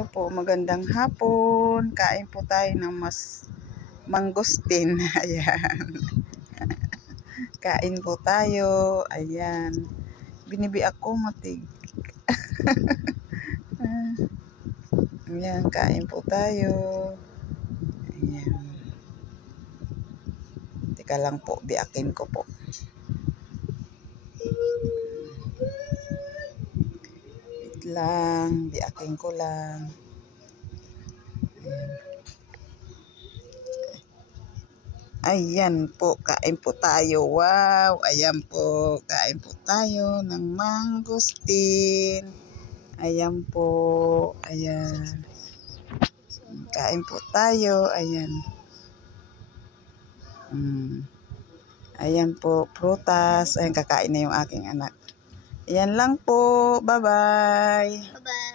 Hello po, magandang hapon. Kain po tayo ng mas mangustin. Ayan. Kain po tayo. Ayan. Binibi ako matig. Ayan, kain po tayo. Ayan. Teka lang po, biakin ko po. Lang, biakin ko lang. Ayan po, kain po tayo. Wow, ayan po, kain po tayo ng mangustin. Ayan po, ayan. Kain po tayo, ayan. Mm. Ayan po, prutas. Ayan, kakain na yung aking anak. Ayan lang po. Bye-bye. Bye-bye.